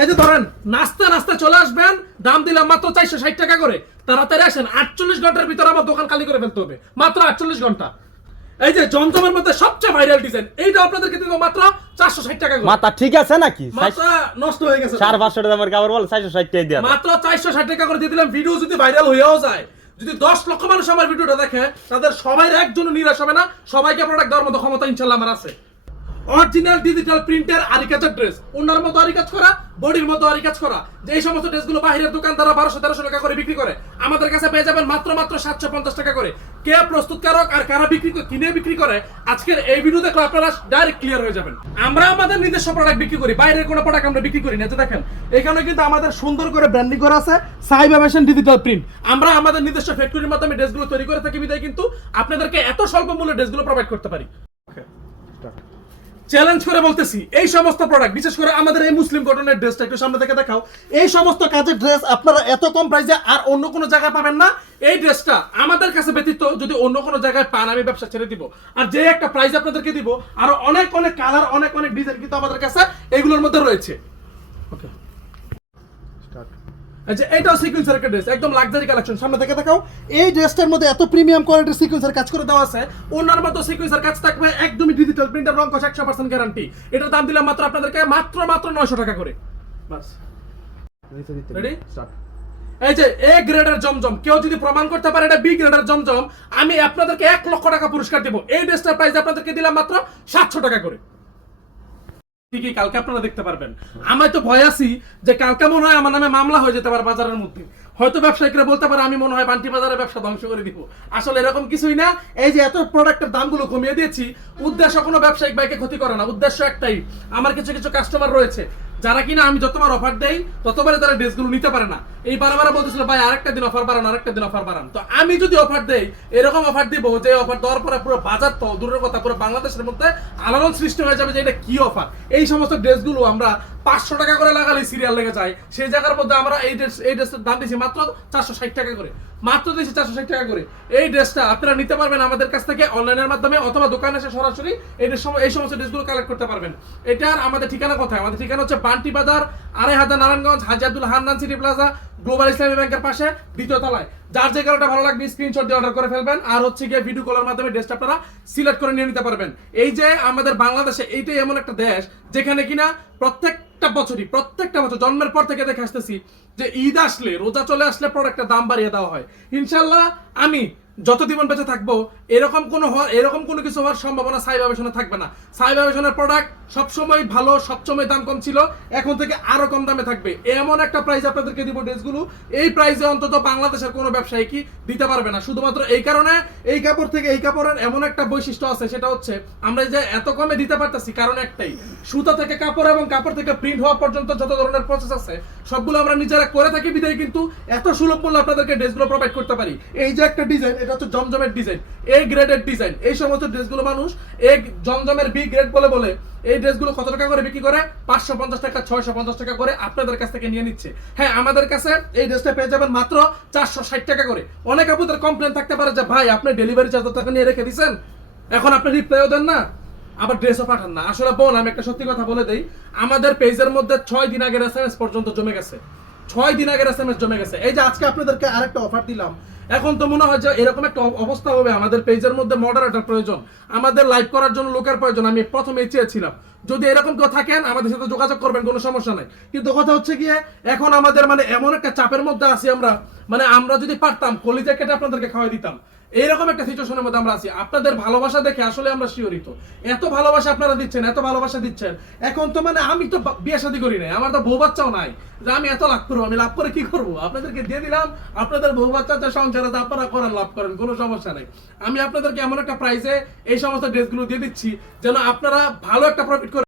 এই যে ধরেন নাস্তা নাস্তা চলে আসবেন দাম দিলাম মাত্র চারশো ষাট টাকা করে। তাড়াতাড়ি আসেন আটচল্লিশ ঘণ্টার ভিতরে আমার দোকান খালি করে ফেলতে হবে। মাত্র আটচল্লিশ ঘণ্টা। এই যে জমজমের মধ্যে সবচেয়ে ভাইরাল ডিজাইন এইটা আপনাদেরকে দিব মাত্র চারশো ষাট টাকা মাথা ঠিক আছে নাকি? নষ্ট হয়ে গেছে। চার পাঁচশো দামের কাপড় বল চারশো ষাট টাকা দিয়া। মাত্র চারশো ষাট টাকা করে দিয়ে দিলাম ভিডিও যদি ভাইরাল হয়েও যায় যদি দশ লক্ষ মানুষ আমার ভিডিওটা দেখে তাদের সবাই একজন নিরাশ হবে না সবাইকে প্রোডাক্ট দেওয়ার মতো ক্ষমতা ইনশাল্লাহ আমার আছে। অরিজিনাল ডিজিটাল প্রিন্টের আরিকাচার ড্রেস অন্যার মতো আরিকাজ করা, বডির মতো আরিকাজ করা। যে এই সমস্ত ড্রেসগুলো বাহিরের দ্বারা বারোশো, তেরোশো টাকা করে বিক্রি করে, আমাদের কাছে পেয়ে যাবেন মাত্র মাত্র সাতশো পঞ্চাশ টাকা করে। কে প্রস্তুতকারক আর কারা বিক্রি কিনে বিক্রি করে, আজকের এই ভিডিও দেখলে আপনারা ডাইরেক্ট ক্লিয়ার হয়ে যাবেন। আমরা আমাদের নিজস্ব প্রোডাক্ট বিক্রি করি, বাইরের কোনো প্রোডাক্ট আমরা বিক্রি করি না যে দেখেন। এখানে কিন্তু আমাদের সুন্দর করে ব্র্যান্ডিং করা আছে সাইবা ফ্যাশন ডিজিটাল প্রিন্ট আমরা আমাদের নিজস্ব ফ্যাক্টরির মাধ্যমে ড্রেসগুলো তৈরি করে থাকি বিদায়, কিন্তু আপনাদেরকে এত স্বল্প মূল্যে ড্রেসগুলো প্রোভাইড করতে পারি। চ্যালেঞ্জ করে বলতেছি, এই সমস্ত প্রোডাক্ট বিশেষ করে আমাদের এই মুসলিম কটনের ড্রেসটা একটু সামনে থেকে দেখাও। এই সমস্ত কাজের ড্রেস আপনারা এত কম প্রাইসে আর অন্য কোনো জায়গায় পাবেন না। এই ড্রেসটা আমাদের কাছে ব্যতীত যদি অন্য কোনো জায়গায় পান, আমি ব্যবসা ছেড়ে দিব। আর যে একটা প্রাইস আপনাদেরকে দিব, আর অনেক অনেক কালার অনেক অনেক ডিজাইন কিন্তু আমাদের কাছে এগুলোর মধ্যে রয়েছে। ওকে আচ্ছা এটাও সিকুয়েন্সের একটা ড্রেস একদম লাক্সারি কালেকশন সামনে থেকে দেখাও। এই ড্রেসটার মধ্যে এত প্রিমিয়াম কোয়ালিটির সিকুয়েন্সের কাজ করে দেওয়া আছে। অন্যান্য মতো সিকুয়েন্সের কাজ থাকবে একদমই ডিজিটাল প্রিন্টার রং কষ একশো পার্সেন্ট গ্যারান্টি এটার দাম দিলাম মাত্র আপনাদেরকে মাত্র মাত্র নয়শো টাকা করে। বাস। রেডি এই যে এ গ্রেডের জমজম। কেউ যদি প্রমাণ করতে পারে এটা বি গ্রেডের জমজম আমি আপনাদেরকে এক লক্ষ টাকা পুরস্কার দেবো। এই ড্রেসটার প্রাইস আপনাদেরকে দিলাম মাত্র সাতশো টাকা করে। ঠিকই কালকে আপনারা দেখতে পারবেন? তো ভয় আছি যে কালকে মনে হয় আমার নামে মামলা হয়ে যেতে পারে বাজারের মধ্যে। হয়তো বলতে পারে, আমি মনে হয় বান্টি ব্যবসা ধ্বংস করে দিব। আসলে এরকম কিছুই না। এই যে এত প্রোডাক্টের দামগুলো কমিয়ে দিয়েছি, উদ্দেশ্য কোনো ব্যবসায়িক বাইকে ক্ষতি করে না। উদ্দেশ্য একটাই, আমার কিছু কিছু কাস্টমার রয়েছে, যারা কিনা আমি যতবার অফার দেই ততবারে তারা ড্রেসগুলো নিতে পারে না। এই বারবার বলতেছিল, ভাই, আরেকটা দিন অফার বাড়ান, আরেকটা দিন অফার বাড়ান। তো আমি যদি অফার দেই, এরকম অফার দিব যে অফার দেওয়ার পরে পুরো বাজার তো দূরের কথা, পুরো বাংলাদেশের মধ্যে আলোড়ন সৃষ্টি হয়ে যাবে যে এটা কি অফার এই সমস্ত ড্রেসগুলো আমরা পাঁচশো টাকা করে লাগালে সিরিয়াল লেগে যায়। সেই জায়গার মধ্যে আমরা এই ড্রেস, এই ড্রেসের দাম দিয়েছি মাত্র চারশো ষাট টাকা করে। মাত্র দিয়েছি চারশো ষাট টাকা করে। এই ড্রেসটা আপনারা নিতে পারবেন আমাদের কাছ থেকে অনলাইনের মাধ্যমে অথবা দোকানে এসে সরাসরি এই এই সমস্ত ড্রেসগুলো কালেক্ট করতে পারবেন। এটার আমাদের ঠিকানা কোথায়? আমাদের ঠিকানা হচ্ছে বান্টি বাজার আড়াই হাজার Narayanganj Haji Abdul Hannan city plaza global Islami ব্যাংকের পাশে দ্বিতীয় তলায়। যার যে কারণটা ভালো লাগবে স্ক্রিনশট দিয়ে অর্ডার করে ফেলবেন। আর হচ্ছে গিয়ে ভিডিও কলের মাধ্যমে ড্রেসটা আপনারা সিলেক্ট করে নিয়ে নিতে পারবেন। এই যে আমাদের বাংলাদেশে এইটাই এমন একটা দেশ, যেখানে কিনা প্রত্যেকটা বছরই, প্রত্যেকটা বছর, জন্মের পর থেকে দেখে আসতেছি যে ঈদ আসলে, রোজা চলে আসলে প্রোডাক্টের দাম বাড়িয়ে দেওয়া হয়। ইনশাল্লাহ আমি যত জীবন বেঁচে থাকব, এরকম কোনো হওয়ার এরকম কোনো কিছু হওয়ার সম্ভাবনা সাইবা বেশনে থাকবে না। সাইবা বেশনের প্রোডাক্ট সবসময় ভালো, সবসময় দাম কম ছিল, এখন থেকে আরও কম দামে থাকবে। এমন একটা প্রাইস আপনাদেরকে দিব ড্রেসগুলো, এই প্রাইসে অন্তত বাংলাদেশের কোনো ব্যবসায়ী কি দিতে পারবে না। শুধুমাত্র এই কারণে এই কাপড় থেকে এই কাপড়ের এমন একটা বৈশিষ্ট্য আছে, সেটা হচ্ছে আমরা যে এত কমে দিতে পারতেছি, কারণ একটাই, সুতা থেকে কাপড় এবং কাপড় থেকে প্রিন্ট হওয়া পর্যন্ত যত ধরনের প্রসেস আছে, সবগুলো আমরা নিজেরা করে থাকি বিদায় কিন্তু এত সুলভ মূল্যে আপনাদেরকে ড্রেসগুলো প্রোভাইড করতে পারি। এই যে একটা ডিজাইন এটা হচ্ছে জমজমের ডিজাইন এ গ্রেডের ডিজাইন এই সমস্ত ড্রেসগুলো মানুষ জমজমের বি গ্রেড বলে বলে, এই ড্রেসগুলো কত টাকা করে বিক্রি করে? পাঁচশো পঞ্চাশ টাকা, ছয়শো পঞ্চাশ টাকা করে আপনাদের কাছ থেকে নিয়ে নিচ্ছে। হ্যাঁ আমাদের কাছে এই ড্রেসটা পেয়ে যাবেন মাত্র চারশো ষাট টাকা করে। অনেক আপুদের কমপ্লেন থাকতে পারে যে, ভাই, আপনি ডেলিভারি চার্জ টাকা নিয়ে রেখে দিচ্ছেন এখন আপনি রিপ্লাইও দেন না, আবার ড্রেসও পাঠান না। আসলে বোন, আমি একটা সত্যি কথা বলে দেই, আমাদের পেজের মধ্যে ছয় দিন আগের পর্যন্ত জমে গেছে। ছয় দিন আগের এসএমএস জমে গেছে। এই যে আজকে আপনাদেরকে আরেকটা অফার দিলাম। এখন তো মনে হয় যে এরকম একটা অবস্থা হবে। আমাদের পেজের মধ্যে মডারেটার প্রয়োজন। আমাদের লাইভ করার জন্য লোকের প্রয়োজন। আমি প্রথমে চেয়েছিলাম। যদি এরকম কেউ থাকেন, আমাদের সাথে যোগাযোগ করবেন, কোনো সমস্যা নাই। কিন্তু কথা হচ্ছে গিয়ে এখন আমাদের মানে এমন একটা চাপের মধ্যে আছি আমরা। মানে আমরা যদি পারতাম কলিজা কেটে আপনাদেরকে খাওয়াই দিতাম। এইরকম একটা সিচুয়েশনের মধ্যে আমরা আছি। আপনাদের ভালোবাসা দেখে আসলে আমরা শিওরিত। এত ভালোবাসা আপনারা দিচ্ছেন, এত ভালোবাসা দিচ্ছেন। এখন তো মানে আমি তো বিয়ে শাদী করি নাই, আমার তো বউ বাচ্চাও নাই। যে আমি এত লাভ করব, আমি লাভ করে কি করব? আপনাদেরকে দিয়ে দিলাম, আপনাদের বউ বাচ্চা আছে সংসারে তো আপনারা করেন লাভ করেন, কোনো সমস্যা নেই। আমি আপনাদেরকে এমন একটা প্রাইসে এই সমস্ত ড্রেসগুলো দিয়ে দিচ্ছি, যেন আপনারা ভালো একটা প্রফিট করে